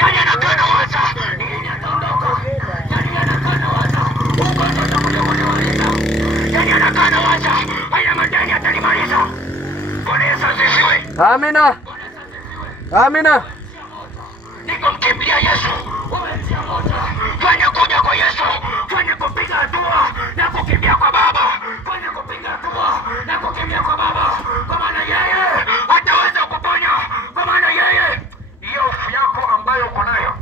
Yani anakana waza nini ataondoka. Yani anakana waza ugonjwa utakuja kunimaliza. Yani anakana waza haya madeni atalimaliza. Bwana Yesu asifiwe. Amina. Amina. Niko mkimbia Yesu. Umetia moto. Fanya kuja kwa Yesu. Fanya kupiga hatua na kukimbia kwa Baba. Fanya kupiga hatua na kukimbia kwa Baba. Kwa maana yeye ataweza kuponya. Kwa maana yeye hiyo hofu yako ambayo uko nayo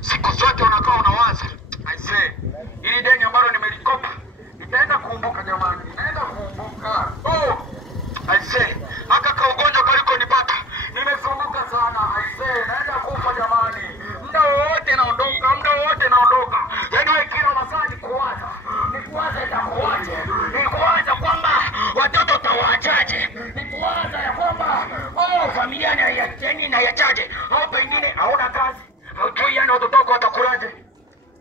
siku zote unakaa unawaza, I say, ili deni ambalo nimelikopa nitaenda kuumbuka jamani. Nitaenda kuumbuka. Oh, I say, haka ka ugonjwa kaliko nipata. Nimesumbuka sana. I say, naenda kufa jamani. Muda wote naondoka, muda wote naondoka. Yaani wewe kila masaa ni kuwaza. Ni kuwaza itakuwaje? Ni kuwaza kwamba watoto utawaachaje? Ni kuwaza ya kwamba familia ni hayacheni na hayachaje? Au pengine hauna kazi. Haujui yani watoto wako watakulaje?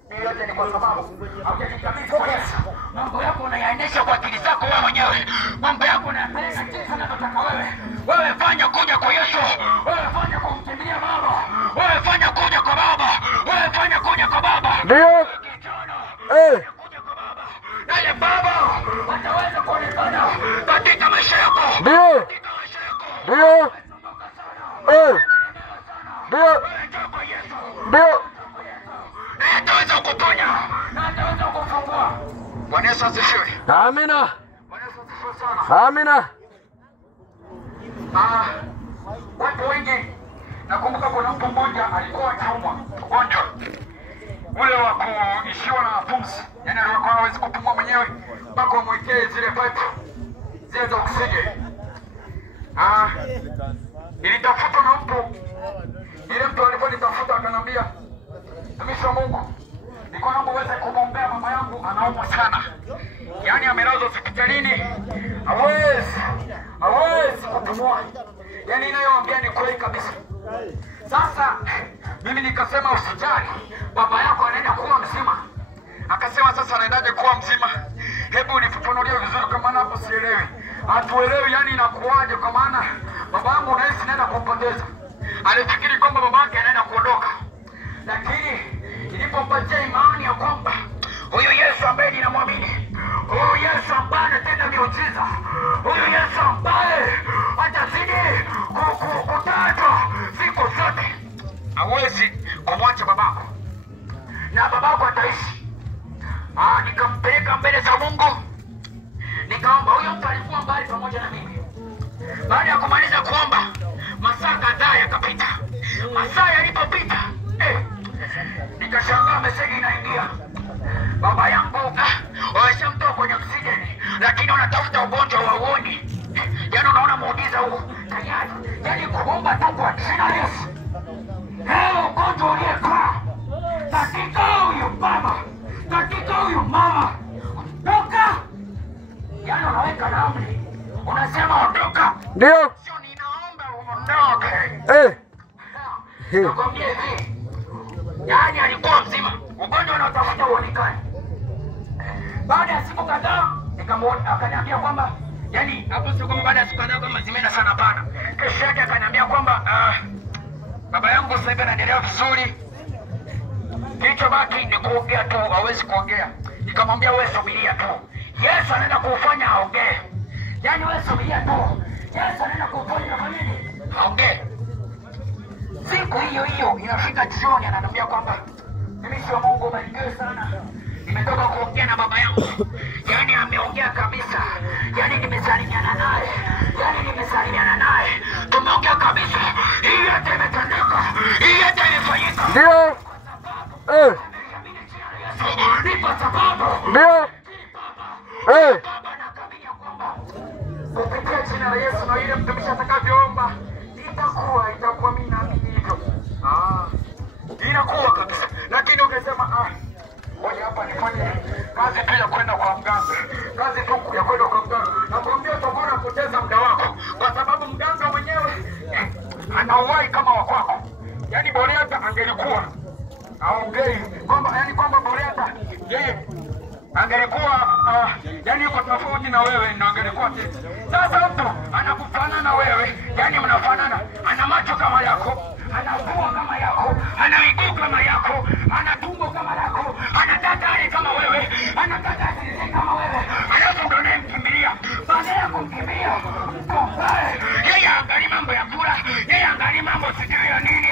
Ni yote ni kwa sababu haujajikabidhi kwa Yesu. Mambo yako unayaendesha kwa akili zako wewe mwenyewe. Mambo yako unayapeleka jinsi unavyotaka wewe. Wewe fanya kuja kwa Yesu. Wewe fanya kumkimbilia Baba. Wewe fanya kuja kwa Baba. Wewe fanya kuja kwa Baba. Ndio. Kuja kwa Baba. Naye Baba ataweza kuonekana katika maisha yako. Ndio. Katika maisha yako. Ndio. Ndio. Ndio. Ataweza kuponya. Na ataweza kufungua. Bwana Yesu asifiwe. Amina. Bwana Yesu asifiwe sana. Amina. Watu wengi nakumbuka kuna mtu mmoja alikuwa anaumwa ugonjwa ule wa kuishiwa na pumzi. Yaani alikuwa hawezi kupumua mwenyewe mpaka umwekee zile pipe zile za oksijeni. Nilitafuta na mtu. Ile mtu aliponitafuta akanambia, "Mtumishi wa Mungu, niko naomba uweze kumwombea mama yangu anaumwa sana. Yaani amelazwa hospitalini. Hawezi kupumua." Yaani inayoambia ni kweli kabisa. Sasa mimi nikasema usijali, baba yako anaenda kuwa mzima. Akasema sasa anaendaje kuwa mzima? Hebu nifafanulie vizuri kwa maana hapo sielewi. Hatuelewi yani inakuaje kwa maana baba yangu unahisi naenda kumpoteza. Alifikiri kwamba baba yake anaenda kuondoka. Lakini nilipompatia imani ya kwamba huyo Yesu ambaye ninamwamini, huyo Yesu ambaye anatenda miujiza, huyo Yesu ambaye atazidi kutajwa siku zote, hawezi kumwacha babako na babako ataishi. Nikampeleka mbele za Mungu, nikaomba. Huyo mtu alikuwa mbali pamoja na mimi. Baada ya kumaliza kuomba, masaa kadhaa yakapita. Masaa yalipopita, nikashangaa meseji inaingia. Baba yangu wameshamtoa kwenye oksijeni, lakini wanatafuta ugonjwa wa uoni. Yaani unaona muujiza huu tayari. Yaani kuomba tu kwa jina la Yesu. Ugonjwa uliekaa katika huyu baba, katika huyu mama, ondoka. Yaani unaweka na amri, unasema ondoka. Ndio. Sio ninaomba uondoke. Nakwambia hivi, yaani alikuwa mzima, ugonjwa unaotafuta uonekane. Baada ya siku kadhaa nikamwona, akaniambia kwamba yaani hapo sio kama baada ya siku kadhaa kama zimeenda sana bana. Kesho yake akaniambia kwamba baba yangu sasa hivi anaendelea vizuri. Kilichobaki ni kuongea tu, hawezi kuongea. Nikamwambia wewe subiria tu. Yesu anaenda kufanya aongee. Yaani wewe subiria tu. Yesu anaenda kufanya nini? Aongee. Siku hiyo hiyo inafika jioni ananiambia kwamba mtumishi wa Mungu barikiwe sana. Nimetoka kuongea na baba yangu. Yaani ameongea kabisa. Yaani nimesalimiana naye. Tumeongea kabisa. Hii yote imetendeka. Hii yote imefanyika. Ndio. Ni kwa sababu Ndio. Baba anakamia kwamba kupitia jina la Yesu na ile mtumishi atakavyoomba itakuwa mimi naamini hivyo. Inakuwa kabisa. Lakini ukisema ngoja hapa nifanye kazi tu ya kwenda kwa mganga. Kazi tu ya kwenda kwa mganga. Nakwambia utakuwa unapoteza muda wako kwa sababu mganga mwenyewe anauwai kama wa kwako. Yaani Boriata angelikuwa aongei kwamba yaani kwamba Boriata yeye angelikuwa yaani yuko tofauti na wewe ndio angelikuwa tete. Sasa mtu anakufanana na wewe, yaani mnafanana, ana macho kama yako, ana unaangalia mambo sijui ya nini.